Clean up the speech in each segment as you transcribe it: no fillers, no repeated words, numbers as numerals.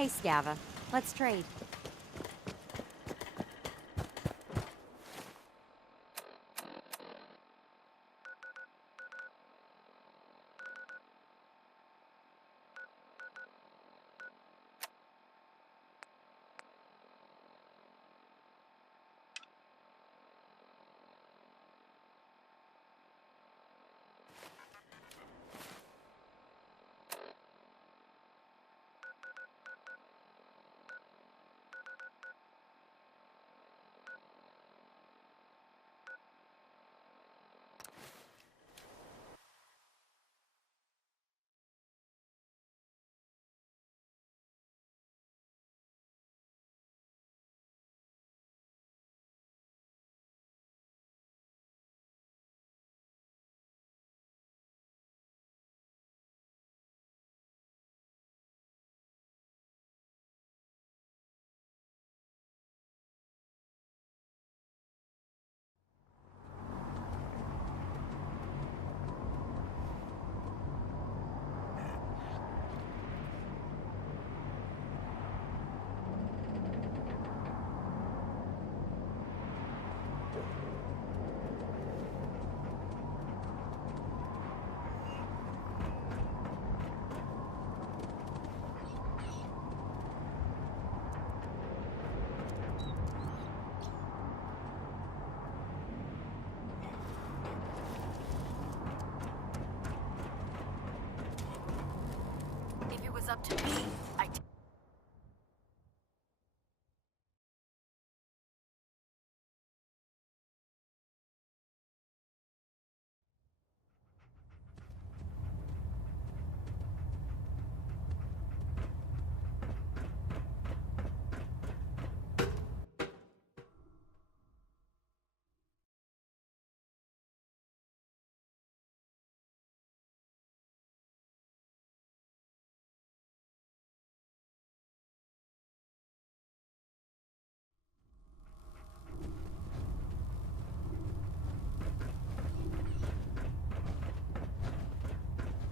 Hey, Scava. Let's trade. If it was up to me,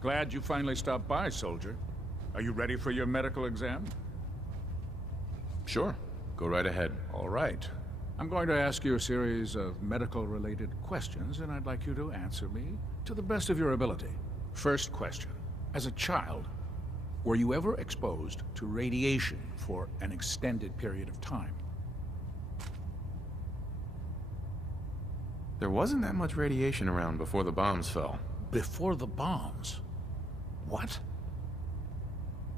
Glad you finally stopped by, soldier. Are you ready for your medical exam? Sure. Go right ahead. All right. I'm going to ask you a series of medical-related questions, and I'd like you to answer me to the best of your ability. First question. As a child, were you ever exposed to radiation for an extended period of time? There wasn't that much radiation around before the bombs fell. Before the bombs? What?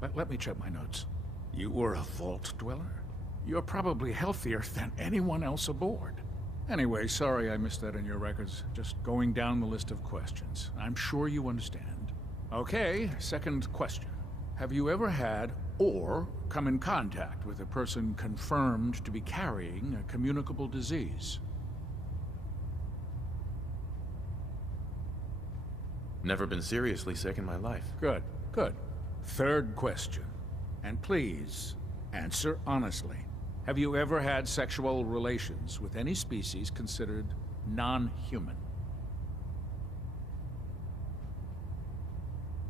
Let me check my notes. You were a vault dweller? You're probably healthier than anyone else aboard. Anyway, sorry I missed that in your records. Just going down the list of questions. I'm sure you understand. Okay, second question. Have you ever had or come in contact with a person confirmed to be carrying a communicable disease? Never been seriously sick in my life. Good, good. Third question. And please, answer honestly. Have you ever had sexual relations with any species considered non-human?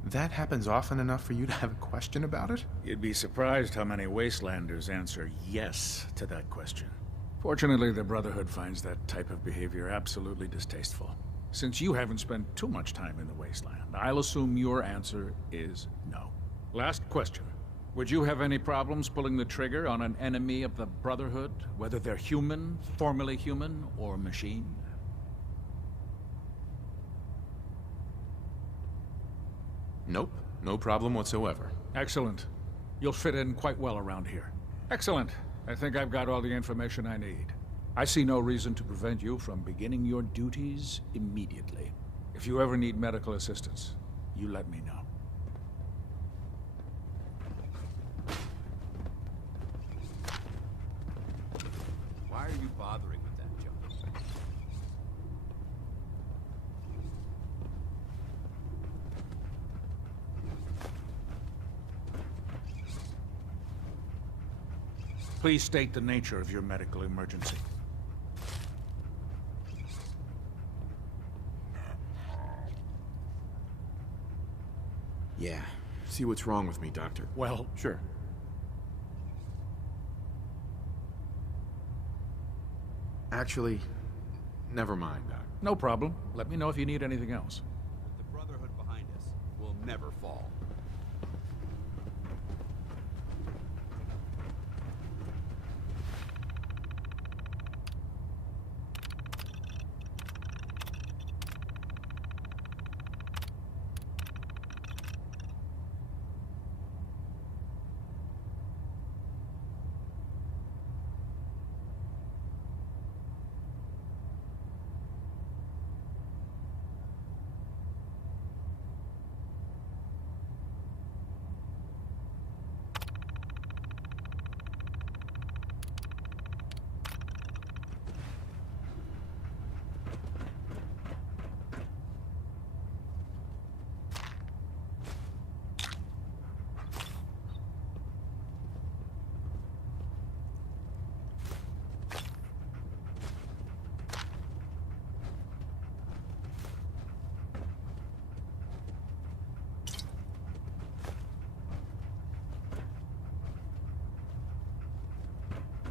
That happens often enough for you to have a question about it? You'd be surprised how many Wastelanders answer yes to that question. Fortunately, the Brotherhood finds that type of behavior absolutely distasteful. Since you haven't spent too much time in the Wasteland, I'll assume your answer is no. Last question. Would you have any problems pulling the trigger on an enemy of the Brotherhood, whether they're human, formerly human, or machine? Nope. No problem whatsoever. Excellent. You'll fit in quite well around here. Excellent. I think I've got all the information I need. I see no reason to prevent you from beginning your duties immediately. If you ever need medical assistance, you let me know. Why are you bothering with that junk? Please state the nature of your medical emergency. Yeah. See what's wrong with me, Doctor. Well, Sure. Actually, never mind, Doc. No problem. Let me know if you need anything else. With the Brotherhood behind us, we'll never fall.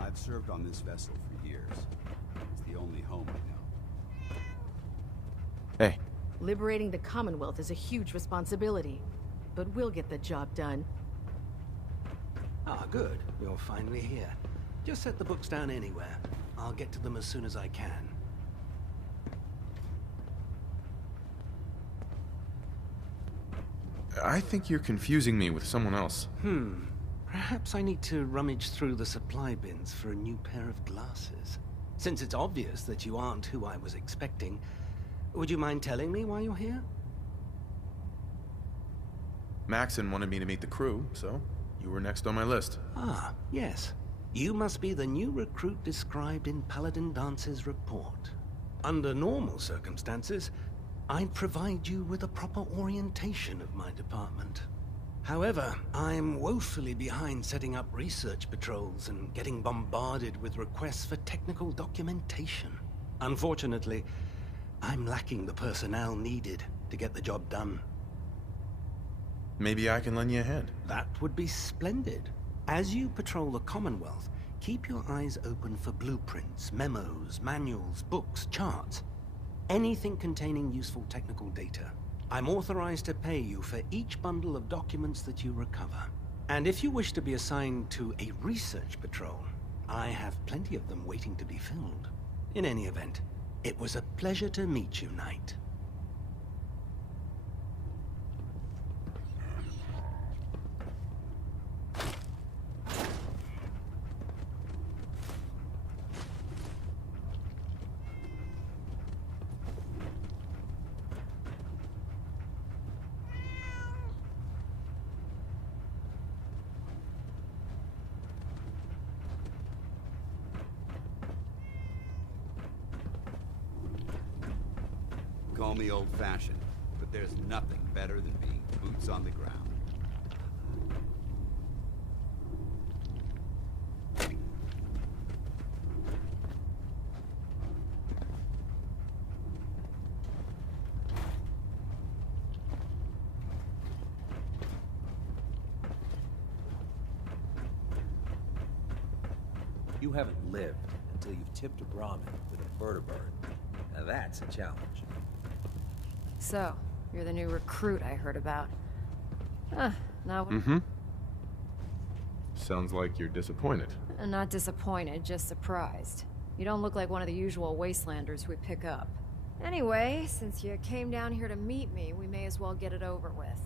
I've served on this vessel for years. It's the only home I know. Hey, Liberating the Commonwealth is a huge responsibility, but we'll get the job done. Ah, good. You're finally here. Just set the books down anywhere. I'll get to them as soon as I can. I think you're confusing me with someone else. Perhaps I need to rummage through the supply bins for a new pair of glasses. Since it's obvious that you aren't who I was expecting, would you mind telling me why you're here? Maxon wanted me to meet the crew, so you were next on my list. Ah, yes. You must be the new recruit described in Paladin Dance's report. Under normal circumstances, I'd provide you with a proper orientation of my department. However, I'm woefully behind setting up research patrols and getting bombarded with requests for technical documentation. Unfortunately, I'm lacking the personnel needed to get the job done. Maybe I can lend you a hand. That would be splendid. As you patrol the Commonwealth, keep your eyes open for blueprints, memos, manuals, books, charts. Anything containing useful technical data. I'm authorized to pay you for each bundle of documents that you recover. And if you wish to be assigned to a research patrol, I have plenty of them waiting to be filled. In any event, it was a pleasure to meet you, Knight. Call me old-fashioned, but there's nothing better than being boots on the ground. You haven't lived until you've tipped a Brahmin with a vertibird. Now that's a challenge. So, you're the new recruit I heard about. Now... Sounds like you're disappointed. Not disappointed, just surprised. You don't look like one of the usual wastelanders we pick up. Anyway, since you came down here to meet me, we may as well get it over with.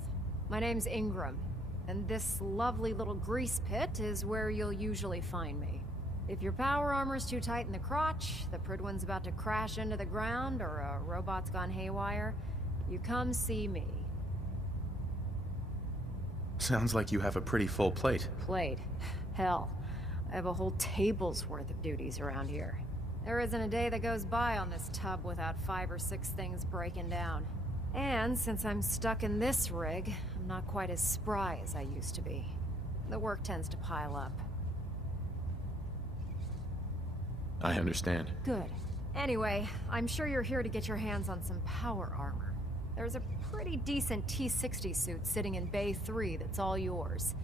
My name's Ingram, and this lovely little grease pit is where you'll usually find me. If your power armor's too tight in the crotch, the Pridwin's about to crash into the ground, or a robot's gone haywire, you come see me. Sounds like you have a pretty full plate. Plate? Hell, I have a whole table's worth of duties around here. There isn't a day that goes by on this tub without 5 or 6 things breaking down. And since I'm stuck in this rig, I'm not quite as spry as I used to be. The work tends to pile up. I understand. Good. Anyway, I'm sure you're here to get your hands on some power armor. There's a pretty decent T-60 suit sitting in Bay 3 that's all yours.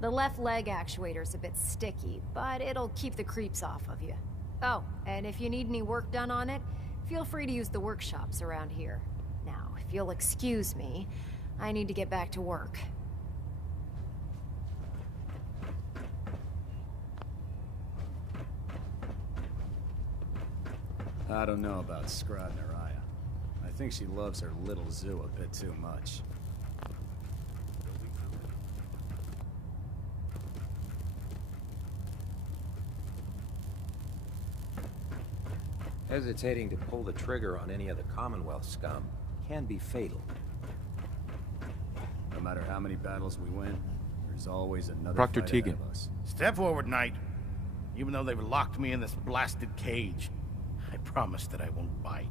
The left leg actuator's a bit sticky, but it'll keep the creeps off of you. Oh, and if you need any work done on it, feel free to use the workshops around here. Now, if you'll excuse me, I need to get back to work. I don't know about Scrod Naraya. I think she loves her little zoo a bit too much. Hesitating to pull the trigger on any of the Commonwealth scum can be fatal. No matter how many battles we win, there's always another Proctor fight ahead Teagan. of us. Step forward, Knight. Even though they've locked me in this blasted cage, I promise that I won't bite.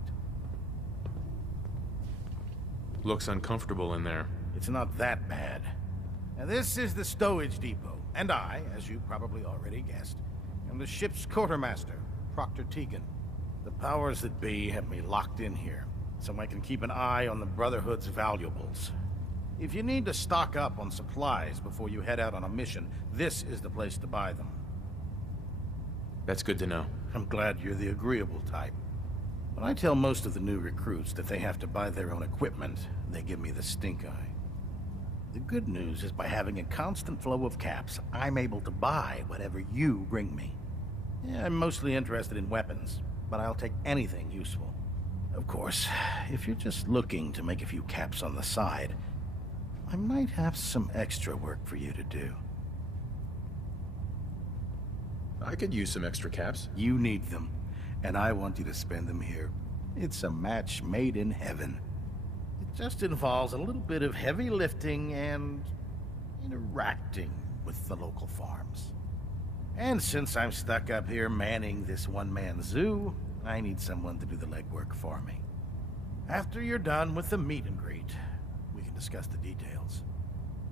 Looks uncomfortable in there. It's not that bad. Now, this is the stowage depot, and I, as you probably already guessed, am the ship's quartermaster, Proctor Teagan. The powers that be have me locked in here, so I can keep an eye on the Brotherhood's valuables. If you need to stock up on supplies before you head out on a mission, this is the place to buy them. That's good to know. I'm glad you're the agreeable type. When I tell most of the new recruits that they have to buy their own equipment, they give me the stink eye. The good news is by having a constant flow of caps, I'm able to buy whatever you bring me. Yeah, I'm mostly interested in weapons, but I'll take anything useful. Of course, if you're just looking to make a few caps on the side, I might have some extra work for you to do. I could use some extra caps. You need them, and I want you to spend them here. It's a match made in heaven. It just involves a little bit of heavy lifting and interacting with the local farms. And since I'm stuck up here manning this one-man zoo, I need someone to do the legwork for me. After you're done with the meet and greet, we can discuss the details.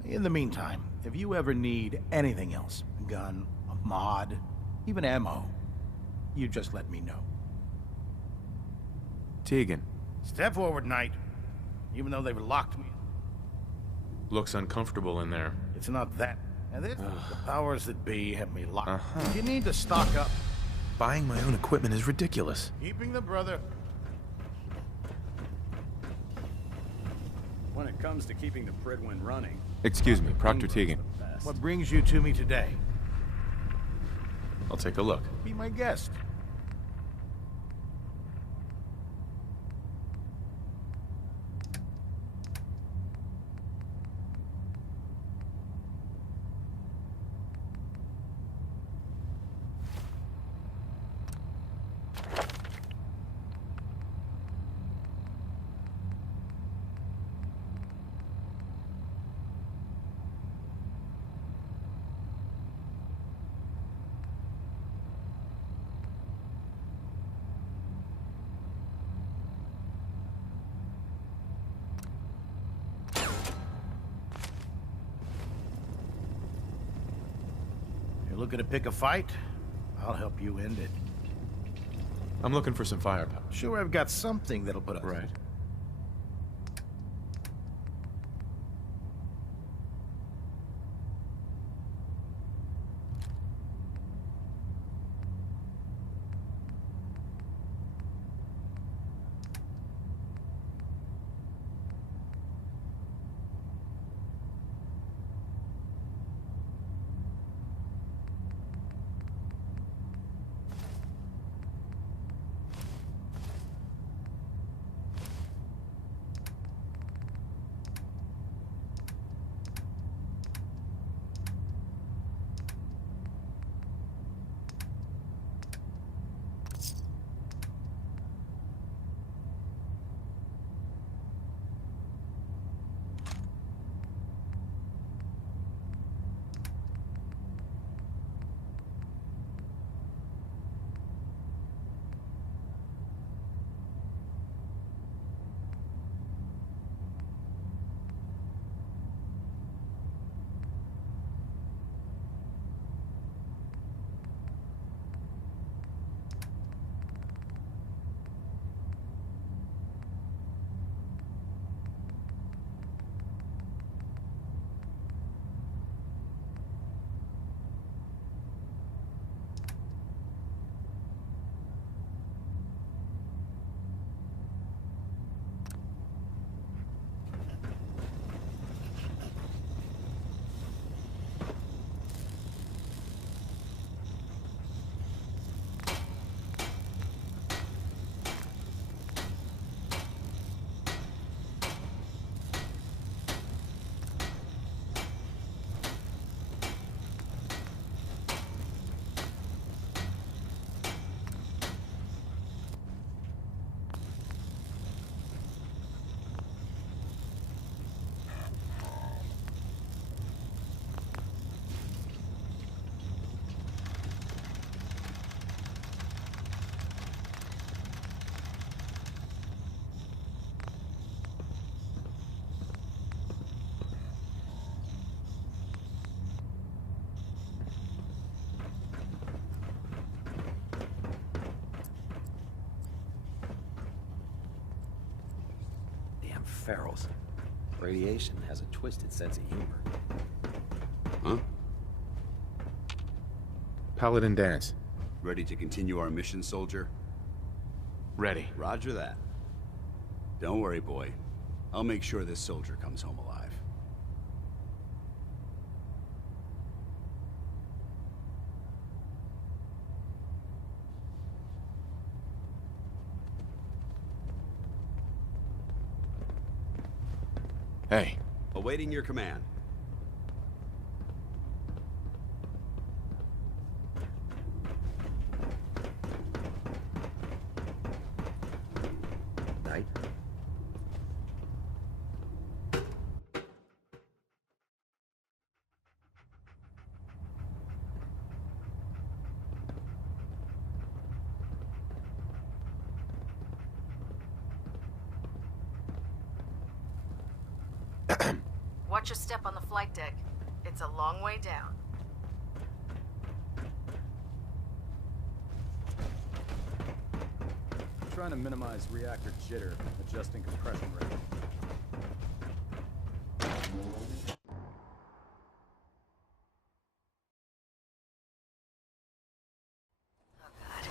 In the meantime, if you ever need anything else, a gun, a mod, even ammo, you just let me know. Teagan. Step forward, Knight. Even though they've locked me. Looks uncomfortable in there. It's not that. And the powers that be have me locked. You need to stock up. Buying my own equipment is ridiculous. Keeping the brother. When it comes to keeping the Pridwin running... Excuse me, Proctor Teagan. What brings you to me today? I'll take a look. Be my guest. You're looking to pick a fight? I'll help you end it. I'm looking for some firepower. Sure, I've got something that'll put up. Right. ferals. Radiation has a twisted sense of humor. Huh? Paladin Dance. Ready to continue our mission, soldier? Ready. Roger that. Don't worry, boy. I'll make sure this soldier comes home alive. Hey, Awaiting your command. Knight? Watch your step on the flight deck. It's a long way down. Trying to minimize reactor jitter, adjusting compression rate. Oh god.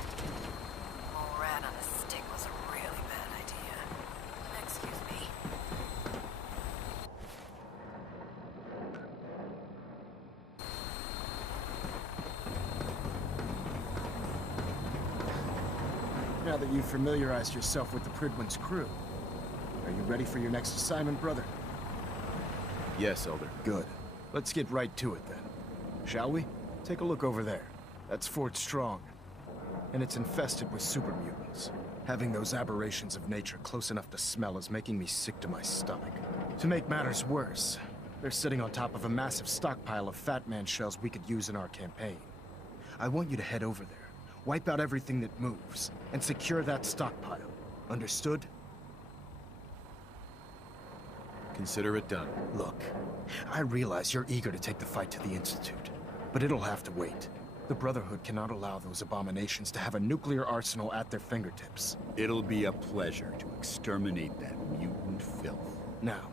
Mole rat on a stick was a really bad idea. Excuse me. Now that you've familiarized yourself with the Pridwin's crew, are you ready for your next assignment, brother? Yes, Elder. Good. Let's get right to it then. Shall we? Take a look over there. That's Fort Strong. And it's infested with super mutants. Having those aberrations of nature close enough to smell is making me sick to my stomach. To make matters worse, they're sitting on top of a massive stockpile of Fat Man shells we could use in our campaign. I want you to head over there, wipe out everything that moves, and secure that stockpile. Understood? Consider it done. Look, I realize you're eager to take the fight to the Institute, but it'll have to wait. The Brotherhood cannot allow those abominations to have a nuclear arsenal at their fingertips. It'll be a pleasure to exterminate that mutant filth. Now,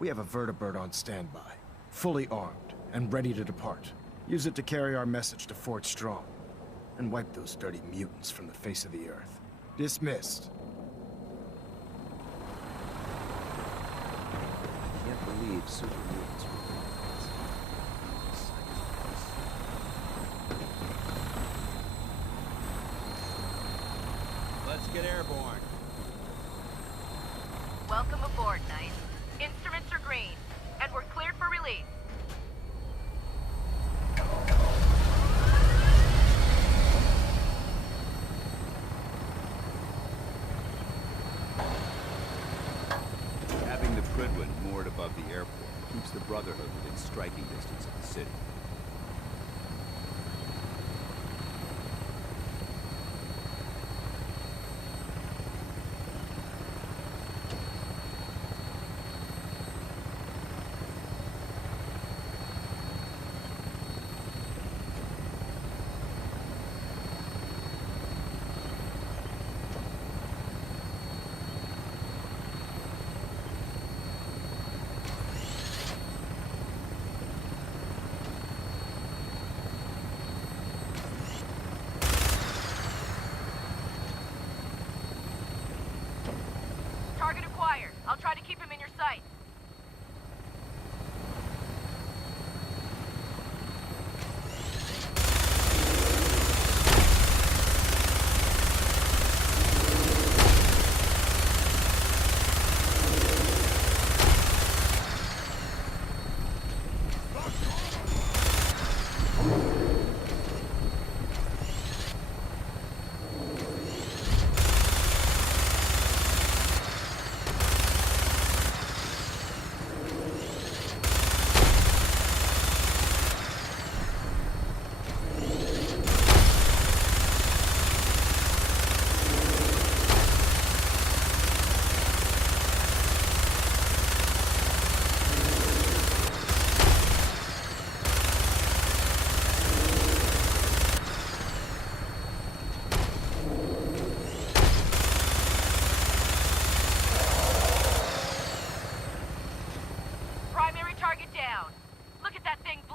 we have a vertibird on standby, fully armed and ready to depart. Use it to carry our message to Fort Strong, and wipe those dirty mutants from the face of the earth. Dismissed. Can't believe super mutants were Let's get airborne. Welcome aboard, Knight. Instruments are green, and we're cleared for release. Having the Pridwin moored above the airport keeps the Brotherhood within striking distance of the city.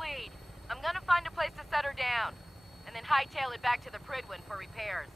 lead. I'm gonna find a place to set her down, and then hightail it back to the Pridwin for repairs.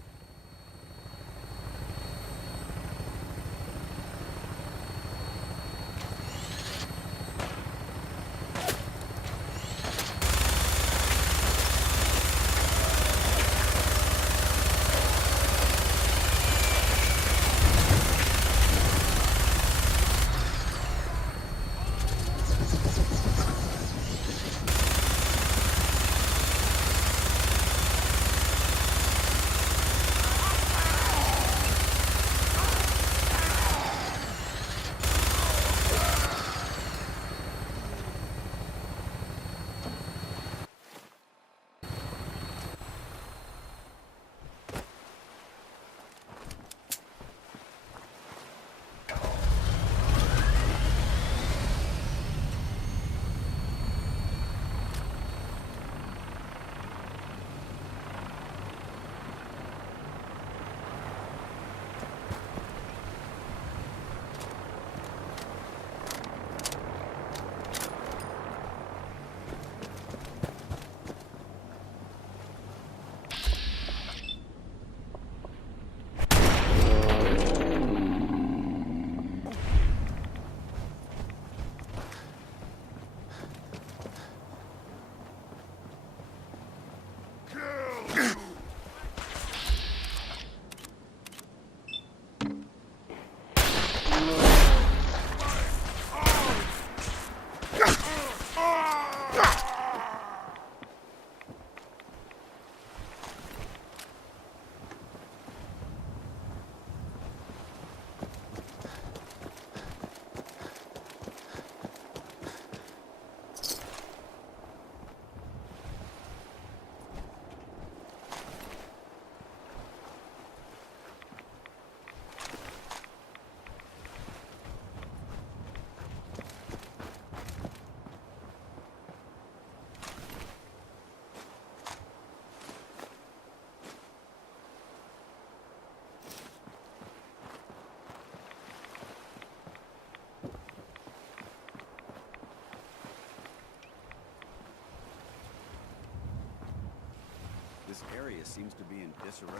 This area seems to be in disarray. I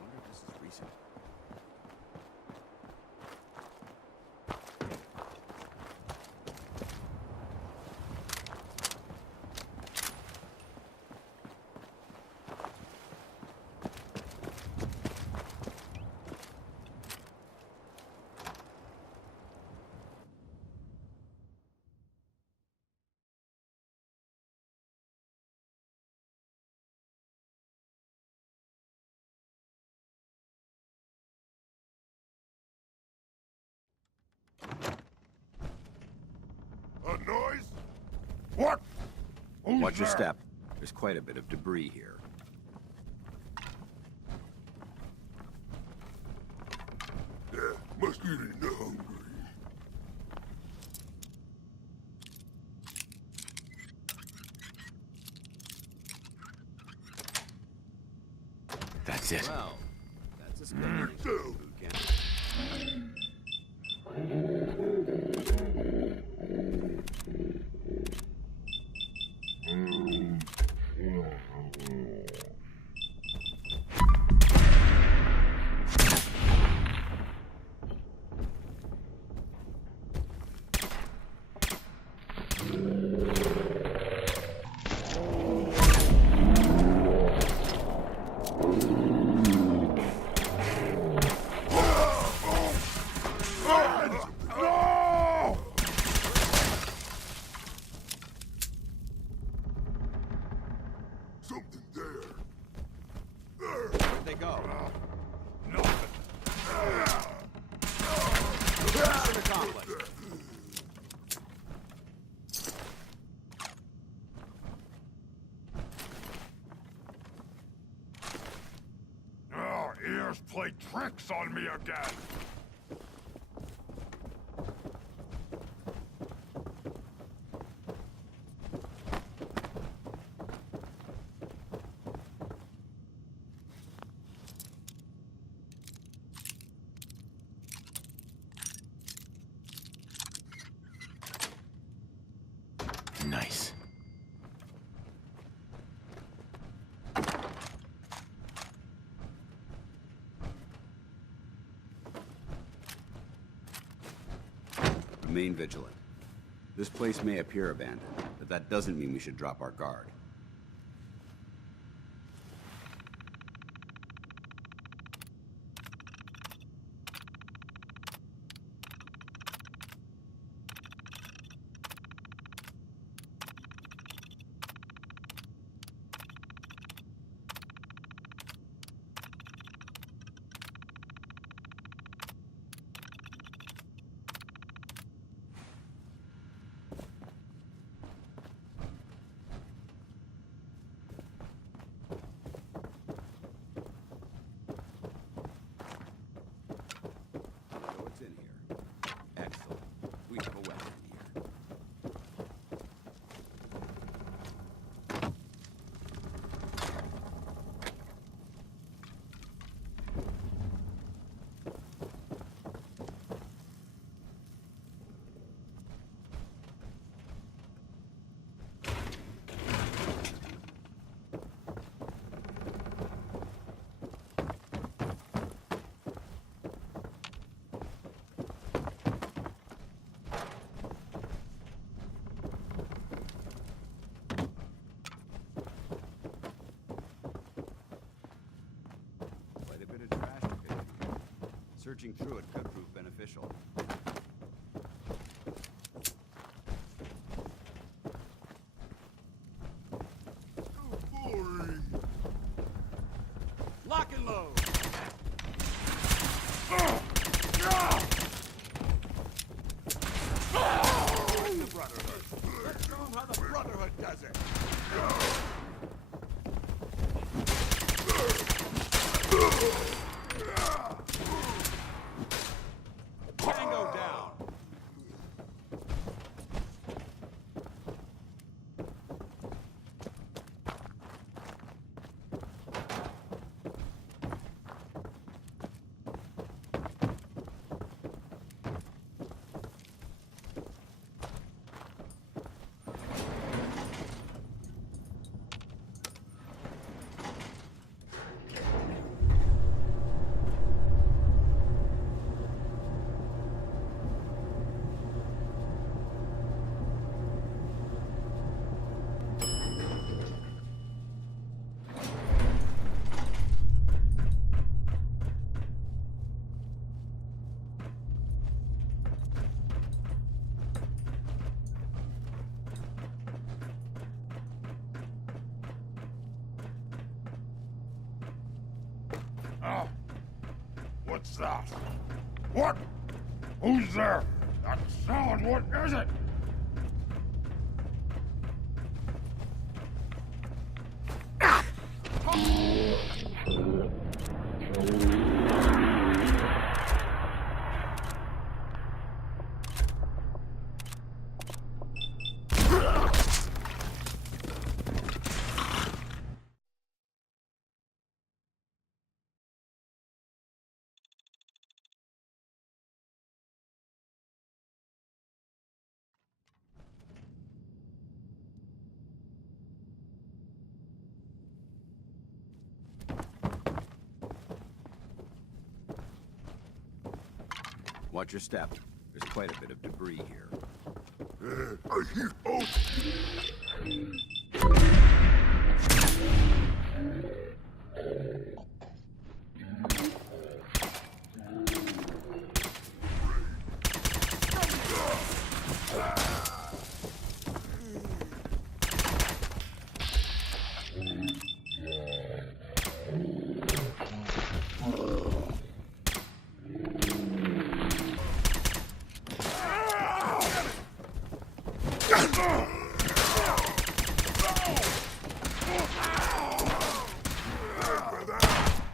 wonder if this is recent. A noise? What? Who's Watch your there? step. There's quite a bit of debris here. Yeah, must get in the hungry. That's it. Well, that's a step. So, something there. Where'd they go? Mission accomplished. Oh, ears play tricks on me again. Nice. Remain vigilant. This place may appear abandoned, but that doesn't mean we should drop our guard. What's in here? Excellent. We have a weapon here. Quite a bit of trash to pick here. Searching through it could prove beneficial. Lock and load! The Brotherhood. Let's show them how the Brotherhood does it. Tango down. Oh. What's that? What? Who's there? That sound, what is it? Watch your step. There's quite a bit of debris here.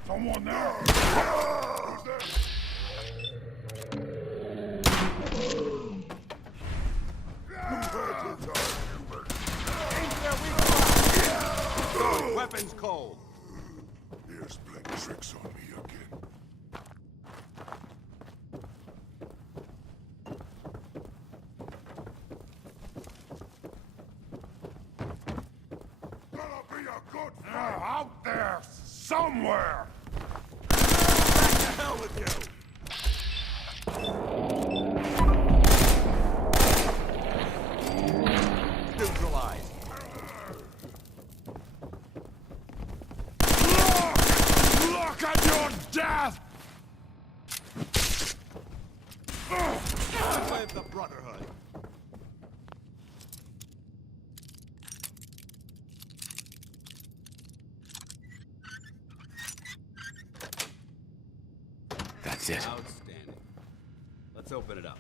Someone there! Weapons cold. Here's playing tricks on me again. Gotta be a good fight out there somewhere! Back to hell with you! Brotherhood. That's it. Outstanding. Let's open it up.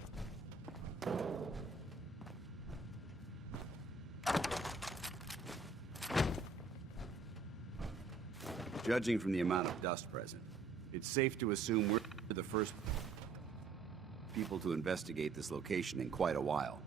Judging from the amount of dust present, it's safe to assume we're the first people to investigate this location in quite a while.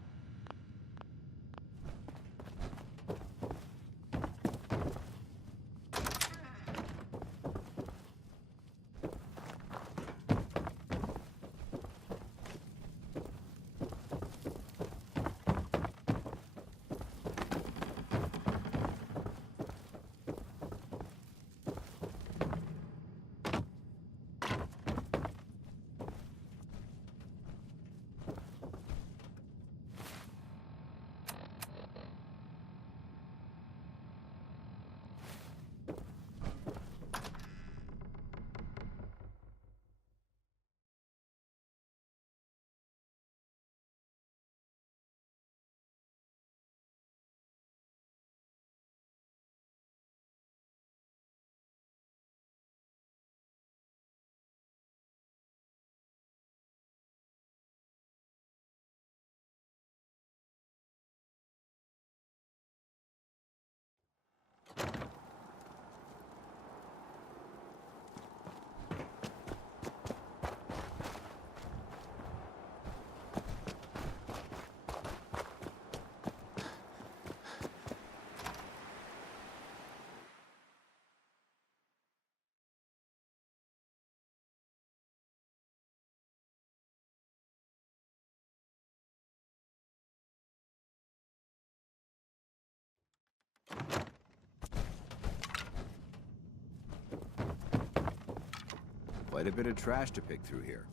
Quite a bit of trash to pick through here.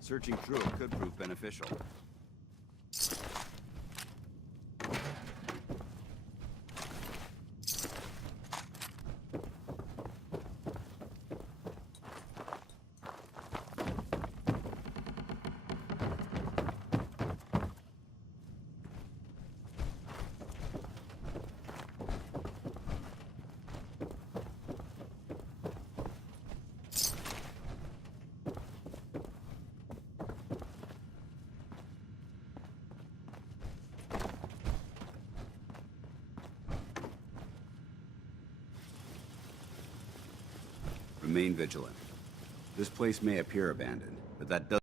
Searching through it could prove beneficial. Remain vigilant. This place may appear abandoned, but that doesn't